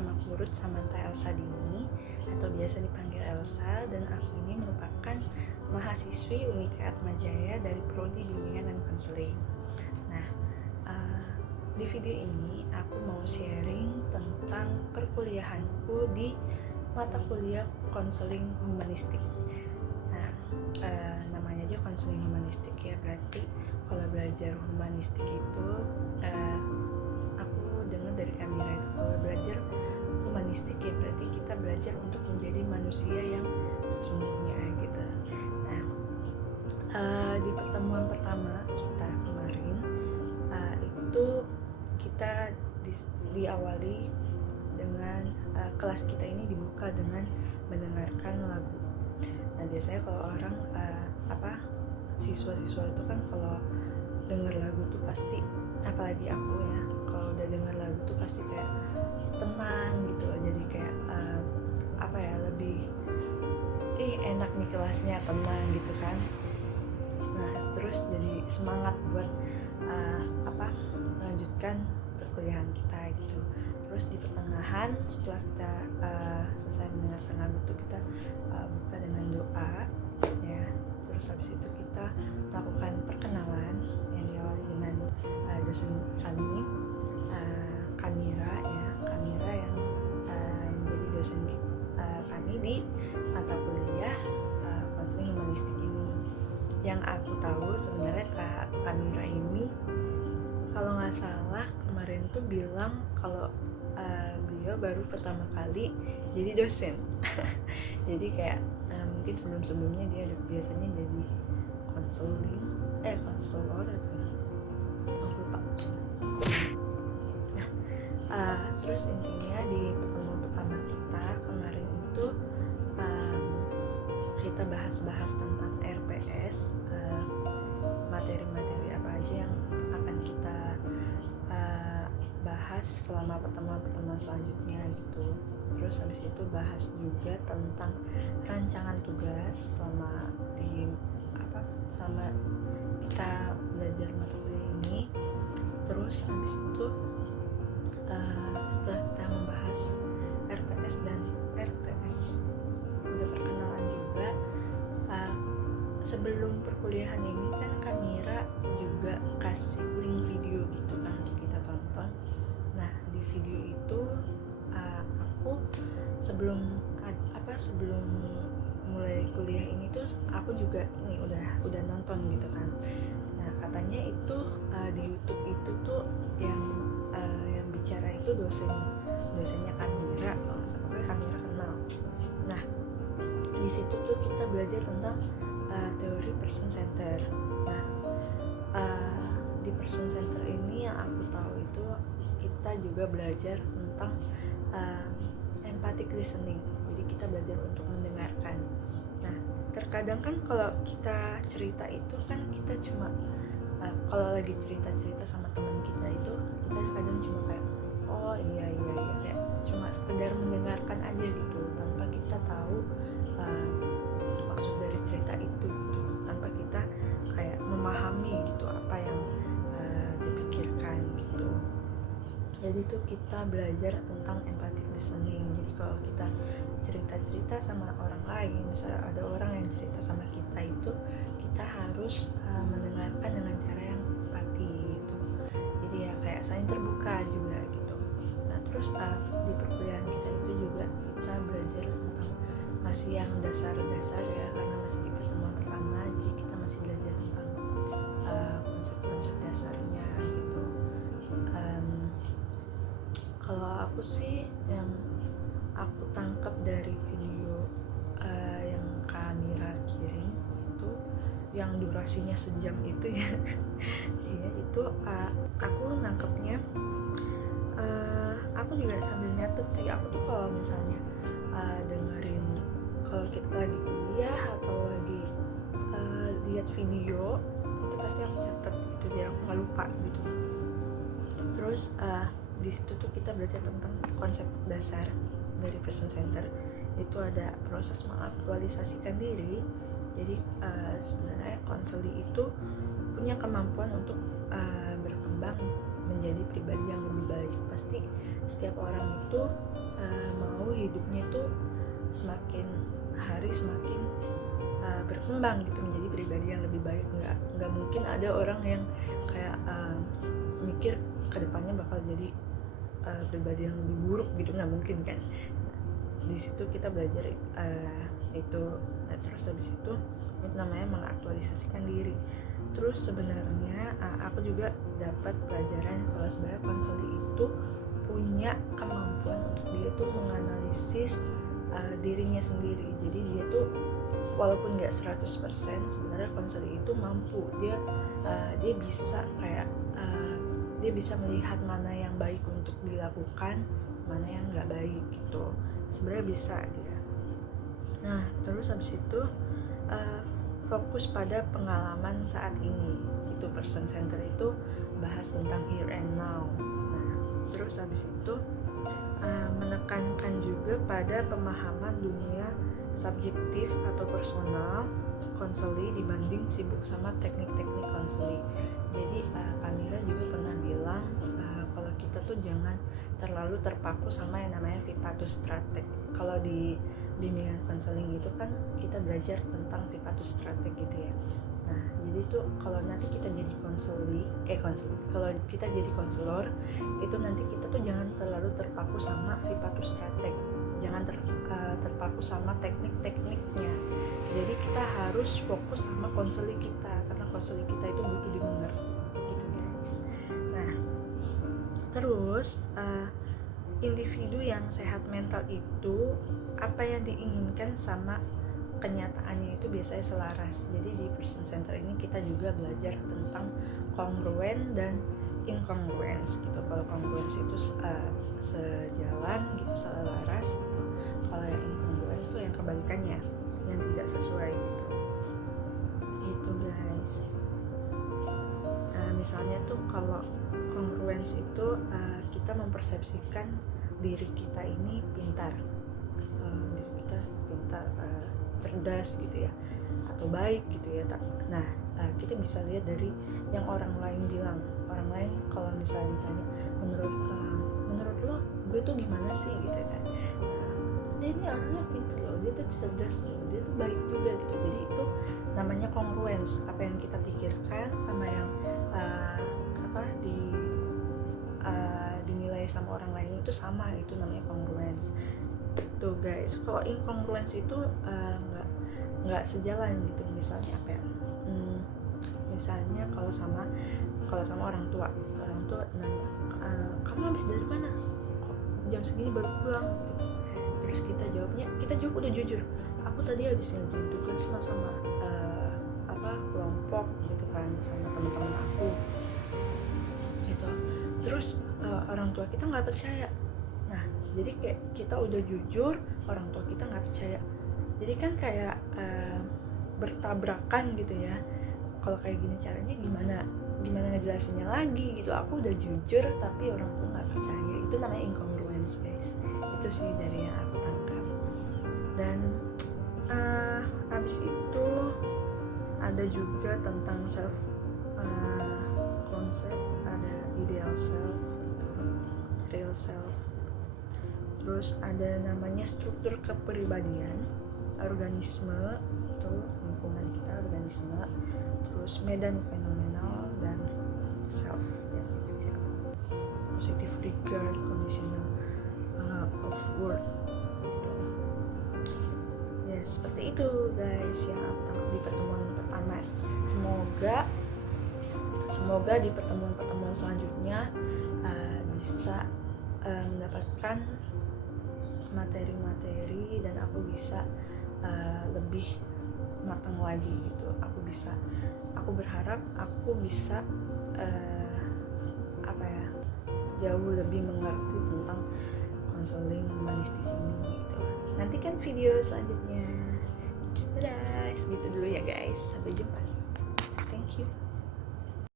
namaku Ruth Samantha Elsa Dini atau biasa dipanggil Elsa, dan aku ini merupakan mahasiswi Unika Atmajaya dari Prodi Bimbingan dan Konseling. Nah, di video ini aku mau sharing tentang perkuliahanku di mata kuliah konseling humanistik. Nah, namanya aja konseling humanistik ya, berarti kalau belajar humanistik itu aku dengar dari Kamira itu kalau belajar humanistik ya berarti kita belajar untuk menjadi manusia yang sesungguhnya gitu. Nah, di pertemuan pertama kita kemarin itu kita diawali dengan kelas kita ini dibuka dengan mendengarkan lagu. Nah, biasanya kalau orang siswa-siswa itu kan kalau denger lagu tuh pasti, apalagi aku ya, kalau udah denger lagu tuh pasti kayak tenang gitu loh, jadi kayak lebih enak nih kelasnya, tenang gitu kan. Nah, terus jadi semangat buat melanjutkan perkuliahan kita gitu. Terus di pertengahan setelah kita selesai mendengarkan lagu tuh kita buka dengan doa ya. Terus habis itu kita melakukan perkenalan yang diawali dengan dosen kami, Kamira yang menjadi dosen kami di mata kuliah konseling humanistik ini. Yang aku tahu sebenarnya Kak Kamira ini kalau nggak salah kemarin tuh bilang kalau beliau baru pertama kali jadi dosen. Jadi kayak mungkin sebelumnya dia biasanya jadi konselor atau aku lupa. Nah, terus intinya di pertemuan pertama kita kemarin itu kita bahas tentang RPS, materi-materi apa aja yang akan kita bahas selama pertemuan selanjutnya gitu. Terus habis itu bahas juga tentang rancangan tugas selama kita belajar mata kuliah ini. Terus habis itu setelah kita membahas RPS dan RTS, udah perkenalan juga. Sebelum perkuliahan ini kan Kamira juga kasih link video gitu kan untuk kita tonton. Nah, di video itu aku sebelum mulai kuliah ini tuh aku juga ini udah nonton gitu kan. Nah, katanya itu di YouTube itu tuh yang bicara itu dosennya Kamira, sampai Kamira kenal. Nah, di situ tuh kita belajar tentang teori person center. Nah, di person center ini yang aku tahu itu kita juga belajar tentang empathic listening. Jadi kita belajar untuk mendengarkan. Nah, terkadang kan kalau kita cerita itu kan kita cuma kalau lagi cerita sama teman kita itu kita kadang cuma kayak oh iya kayak cuma sekedar mendengarkan aja gitu tanpa kita tahu maksud dari cerita itu gitu, tanpa kita kayak memahami gitu apa yang dipikirkan gitu. Jadi tuh kita belajar tentang empathic listening. Jadi kalau kita cerita sama orang lain, misalnya ada orang yang cerita sama kita itu, kita harus mendengarkan dengan cara yang empati gitu. Jadi ya kayak saling terbuka juga gitu. Nah, terus di perkuliahan kita itu juga kita belajar tentang masih yang dasar-dasar ya, karena masih di pertemuan pertama, jadi kita masih belajar tentang konsep-konsep dasarnya gitu. Kalau aku sih yang aku tangkap dari video yang Kamira kirim itu yang durasinya sejam itu ya. Iya, itu aku nangkepnya aku juga sambil nyatet sih. Aku tuh kalau misalnya dengerin, kalau kita lagi kuliah atau lagi lihat video itu pasti aku catat gitu biar aku nggak lupa gitu. Terus di situ tuh kita belajar tentang konsep dasar dari person center. Itu ada proses mengaktualisasikan diri. Jadi sebenarnya konseli itu punya kemampuan untuk berkembang menjadi pribadi yang lebih baik. Pasti setiap orang itu mau hidupnya itu semakin hari semakin berkembang gitu, menjadi pribadi yang lebih baik. Nggak mungkin ada orang yang kayak mikir kedepannya bakal jadi pribadi yang lebih buruk gitu, nggak mungkin kan. Di situ kita belajar itu. Nah, terus habis itu namanya mengaktualisasikan diri. Terus sebenarnya aku juga dapat pelajaran kalau sebenarnya konseli itu punya kemampuan untuk dia tuh menganalisis dirinya sendiri. Jadi dia tuh walaupun nggak 100%, sebenarnya konseli itu mampu, dia bisa kayak dia bisa melihat mana yang baik untuk dilakukan, mana yang nggak baik gitu. Sebenarnya bisa dia. Nah, terus habis itu fokus pada pengalaman saat ini. Itu person center itu bahas tentang here and now. Nah, terus habis itu menekankan juga pada pemahaman dunia subjektif atau personal konseli dibanding sibuk sama teknik-teknik konseli. Jadi Kamira juga pernah bilang kalau kita tuh jangan terlalu terpaku sama yang namanya Vipatus Strateg. Kalau di bimbingan konseling itu kan kita belajar tentang Vipatus Strateg gitu ya. Nah, jadi tuh kalau nanti kita jadi kalau kita jadi konselor, itu nanti kita tuh jangan terlalu terpaku sama Vipatus Strateg. Jangan terpaku sama teknik-tekniknya. Jadi kita harus fokus sama konseling kita, karena konseling kita itu butuh dimengerti gitu guys. Nah, terus individu yang sehat mental itu apa yang diinginkan sama kenyataannya itu biasanya selaras. Jadi di person center ini kita juga belajar tentang kongruen dan incongruence gitu. Kalau congruence itu sejalan gitu, selaras gitu. Kalau yang incongruence itu yang kebalikannya, yang tidak sesuai gitu. Gitu guys. Misalnya tuh kalau congruence itu kita mempersepsikan diri kita ini pintar, cerdas gitu ya, atau baik gitu ya. Nah, kita bisa lihat dari yang orang lain bilang. Orang lain kalau misalnya ditanya, menurut lo gue tuh gimana sih gitu kan, dia ini orangnya pintar loh, dia tuh cerdas loh, dia tuh baik juga gitu. Jadi itu namanya congruence. Apa yang kita pikirkan sama yang dinilai sama orang lain itu sama, itu namanya congruence. Tuh guys, kalau incongruence itu nggak sejalan gitu. Misalnya apa ya? Misalnya kalau sama orang tua nanya, kamu habis dari mana? Kok jam segini baru pulang? Gitu. Terus kita jawab udah jujur. Aku tadi habis ngerjain tugas sama kelompok gitu kan, sama teman-teman aku. Gitu. Terus orang tua kita nggak percaya. Nah, jadi kayak kita udah jujur, orang tua kita nggak percaya. Jadi kan kayak bertabrakan gitu ya. Kalau kayak gini caranya gimana ngejelasinnya lagi gitu. Aku udah jujur tapi orang tua nggak percaya. Itu namanya incongruence guys. Itu sih dari yang aku tangkap. Dan abis itu ada juga tentang self concept, ada ideal self, real self. Terus ada namanya struktur kepribadian, organisme, itu lingkungan kita, organisme. Terus medan fenomenal dan self yang kecil. Positive regard, conditional of worth. Ya seperti itu guys yang aku tangkap di pertemuan pertama. Semoga di pertemuan selanjutnya bisa mendapatkan materi-materi dan aku bisa lebih matang lagi gitu. Aku berharap aku bisa jauh lebih mengerti tentang konseling humanistik ini gitu. Nantikan video selanjutnya. Dadah, segitu dulu ya guys. Sampai jumpa. Thank you.